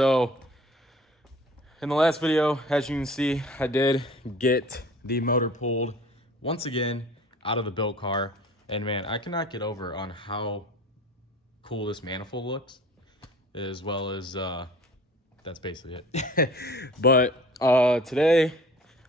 So in the last video, as you can see, I did get the motor pulled once again out of the built car, and man, I cannot get over on how cool this manifold looks, as well as that's basically it. But today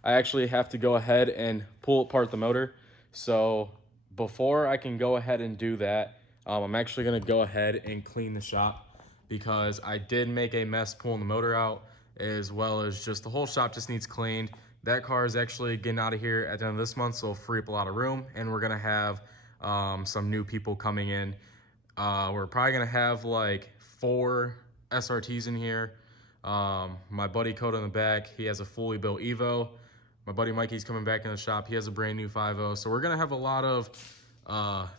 I actually have to go ahead and pull apart the motor. So before I can go ahead and do that, I'm actually gonna go ahead and clean the shop, because I did make a mess pulling the motor out, as well as just the whole shop just needs cleaned. That car is actually getting out of here at the end of this month, so it'll free up a lot of room, and we're gonna have some new people coming in. We're probably gonna have like 4 SRTs in here. My buddy Coda in the back, he has a fully built Evo. My buddy Mikey's coming back in the shop, he has a brand new 5.0. So we're gonna have a lot of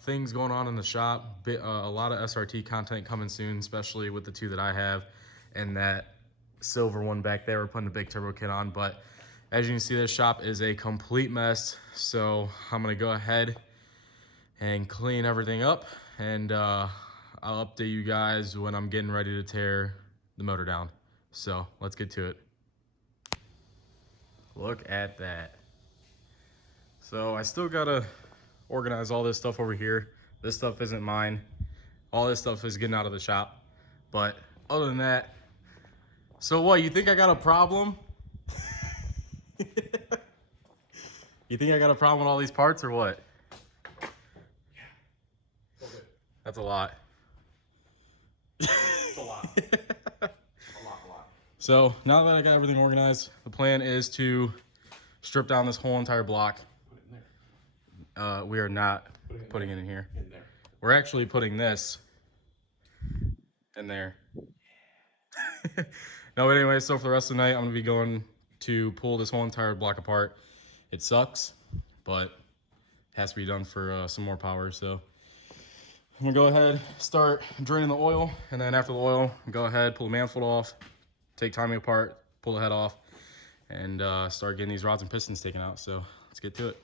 things going on in the shop, a lot of SRT content coming soon, especially with the 2 that I have and that silver one back there. We're putting the big turbo kit on, but as you can see, this shop is a complete mess. So I'm gonna go ahead and clean everything up, and I'll update you guys when I'm getting ready to tear the motor down. So let's get to it. Look at that. So I still gotta organize all this stuff over here. This stuff isn't mine. All this stuff is getting out of the shop. But other than that, so what, you think I got a problem? You think I got a problem with all these parts or what? Yeah. That's a lot. It's a lot. a lot. So now that I got everything organized, the plan is to strip down this whole entire block. Put it in there. We are not putting it in here. In there. We're actually putting this in there. No, but anyway, so for the rest of the night, I'm gonna be going to pull this whole entire block apart. It sucks, but it has to be done for some more power. So I'm gonna go ahead, start draining the oil, and then after the oil, go ahead, pull the manifold off, take timing apart, pull the head off, and start getting these rods and pistons taken out. So let's get to it.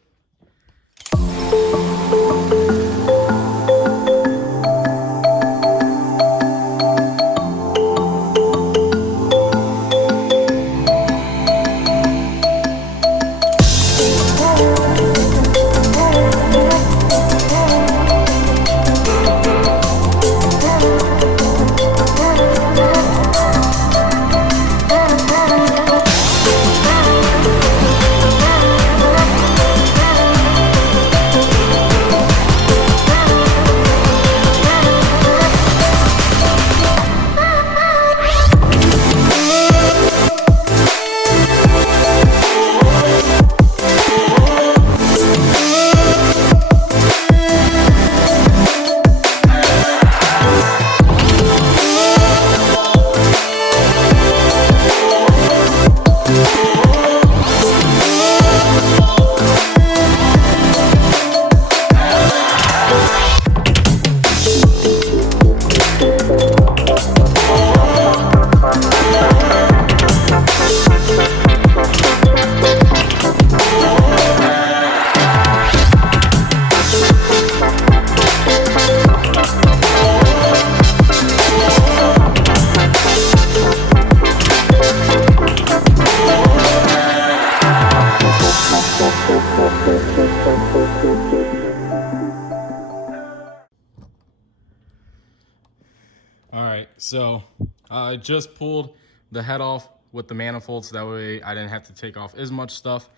All right, so I just pulled the head off with the manifold, so that way I didn't have to take off as much stuff.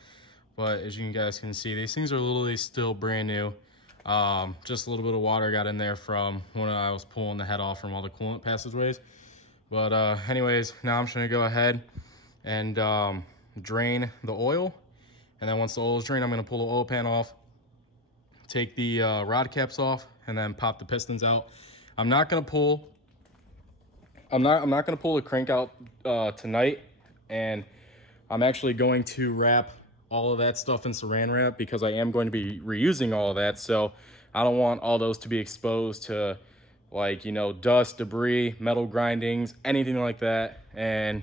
But as you guys can see, these things are literally still brand new. Just a little bit of water got in there from when I was pulling the head off from all the coolant passageways. But anyways, now I'm just gonna go ahead and drain the oil. And then once the oil is drained, I'm gonna pull the oil pan off, take the rod caps off, and then pop the pistons out. I'm not gonna pull the crank out tonight, and I'm actually going to wrap all of that stuff in saran wrap, because I am going to be reusing all of that. So I don't want all those to be exposed to, like, you know, dust, debris, metal grindings, anything like that. And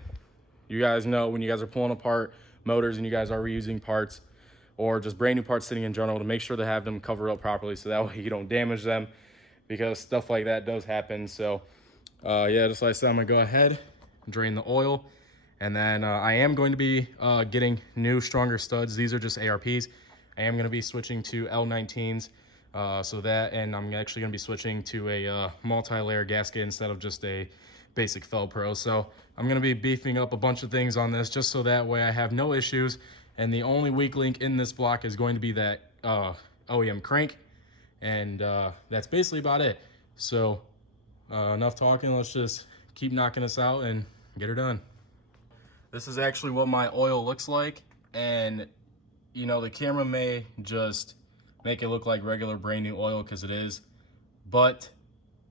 you guys know, when you guys are pulling apart motors and you guys are reusing parts, or just brand new parts sitting in general, to make sure to have them covered up properly, so that way you don't damage them, because stuff like that does happen. So yeah, just like I said, I'm gonna go ahead drain the oil. And then I am going to be getting new, stronger studs. These are just ARPs. I am going to be switching to L19s. And I'm actually going to be switching to a multi-layer gasket instead of just a basic Fel Pro. So I'm going to be beefing up a bunch of things on this just so that way I have no issues. And the only weak link in this block is going to be that OEM crank. And that's basically about it. So enough talking. Let's just keep knocking this out and get her done. This is actually what my oil looks like. And you know, the camera may just make it look like regular brand new oil because it is, but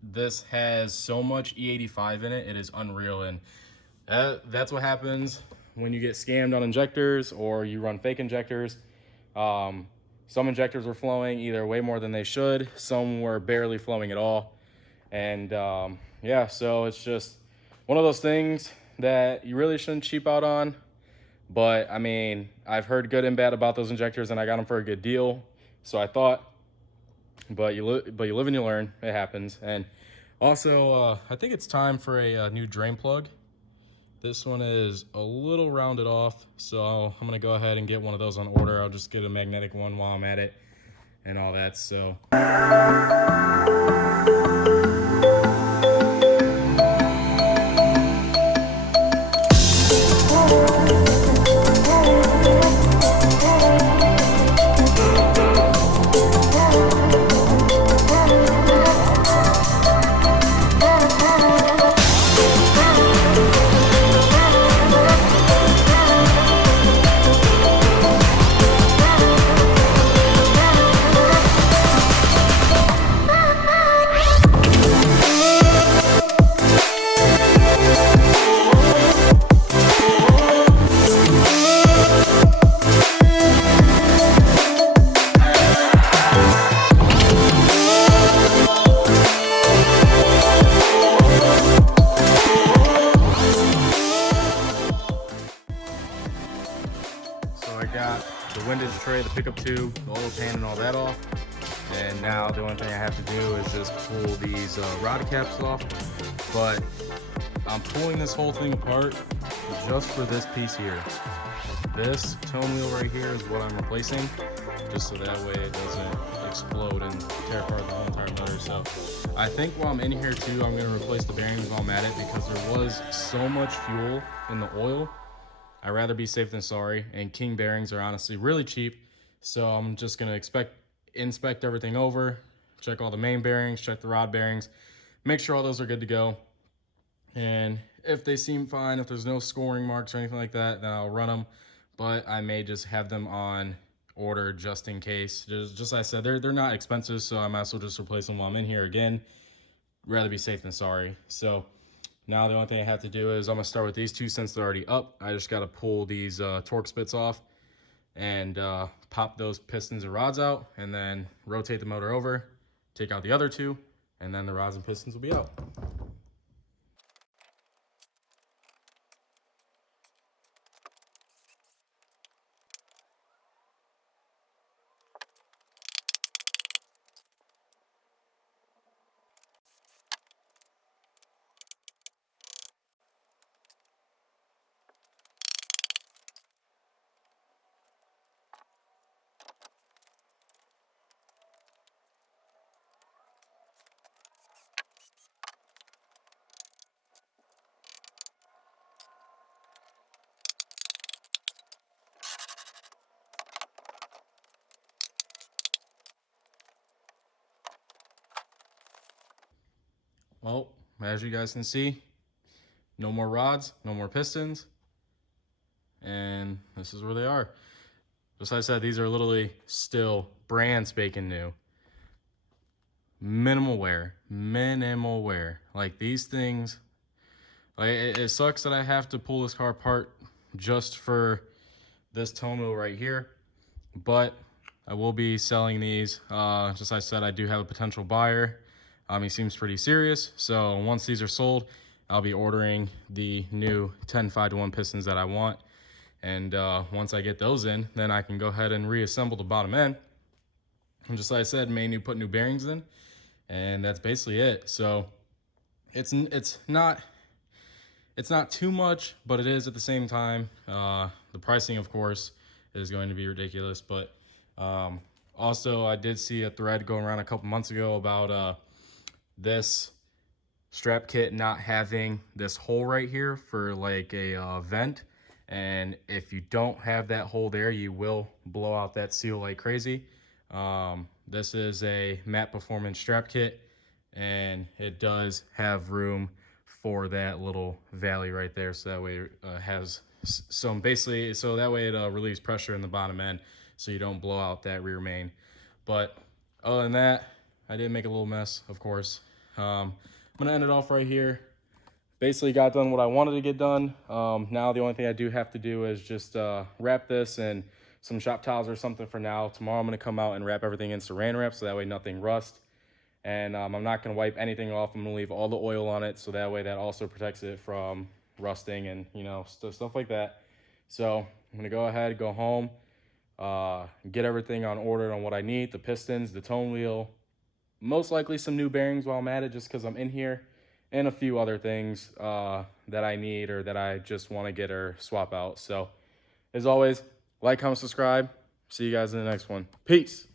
this has so much E85 in it, it is unreal. And that's what happens when you get scammed on injectors or you run fake injectors. Some injectors were flowing either way more than they should, some were barely flowing at all. And yeah, so it's just one of those things that you really shouldn't cheap out on. But I mean, I've heard good and bad about those injectors, and I got them for a good deal. So I thought, but you live and you learn. It happens. And also, I think it's time for a new drain plug. This one is a little rounded off, so I'm gonna go ahead and get one of those on order. I'll just get a magnetic one while I'm at it and all that. So. The windage tray, the pickup tube, the oil pan, and all that off. And now the only thing I have to do is just pull these rod caps off. But I'm pulling this whole thing apart just for this piece here. This tone wheel right here is what I'm replacing, just so that way it doesn't explode and tear apart the whole entire motor. So I think while I'm in here too, I'm gonna replace the bearings while I'm at it because there was so much fuel in the oil. I'd rather be safe than sorry, and King bearings are honestly really cheap. So I'm just gonna inspect everything over, check all the main bearings, check the rod bearings, make sure all those are good to go. And if they seem fine, if there's no scoring marks or anything like that, then I'll run them. But I may just have them on order just in case. Just like I said, they're not expensive, so I might as well just replace them while I'm in here again. Rather be safe than sorry. So now the only thing I have to do is I'm gonna start with these two since they're already up. I just gotta pull these torque spits off and pop those pistons and rods out, and then rotate the motor over, take out the other two, and then the rods and pistons will be out. Well, as you guys can see, no more rods, no more pistons, and this is where they are. Just like I said, these are literally still brand spanking new. Minimal wear. Like these things, like it sucks that I have to pull this car apart just for this tone wheel right here, but I will be selling these. Just like I said, I do have a potential buyer. He seems pretty serious. So once these are sold, I'll be ordering the new 10 5-to-1 pistons that I want. And once I get those in, then I can go ahead and reassemble the bottom end. And just like I said, put new bearings in, and that's basically it. So it's not it's not too much, but it is at the same time. The pricing, of course, is going to be ridiculous. But also, I did see a thread going around a couple months ago about this strap kit not having this hole right here for like a vent. And if you don't have that hole there, you will blow out that seal like crazy. This is a Matte Performance strap kit, and it does have room for that little valley right there, so that way it has some, basically, so that way it relieves pressure in the bottom end so you don't blow out that rear main. But other than that, I did make a little mess, of course. I'm gonna end it off right here. Basically got done what I wanted to get done. Now the only thing I do have to do is just wrap this in some shop towels or something for now. Tomorrow I'm gonna come out and wrap everything in saran wrap so that way nothing rusts. And I'm not gonna wipe anything off. I'm gonna leave all the oil on it so that way that also protects it from rusting and, you know, stuff like that. So I'm gonna go ahead, go home, get everything on order on what I need, the pistons, the tone wheel, most likely some new bearings while I'm at it just because I'm in here, and a few other things that I need or that I just want to get or swap out. So as always, like, comment, subscribe. See you guys in the next one. Peace.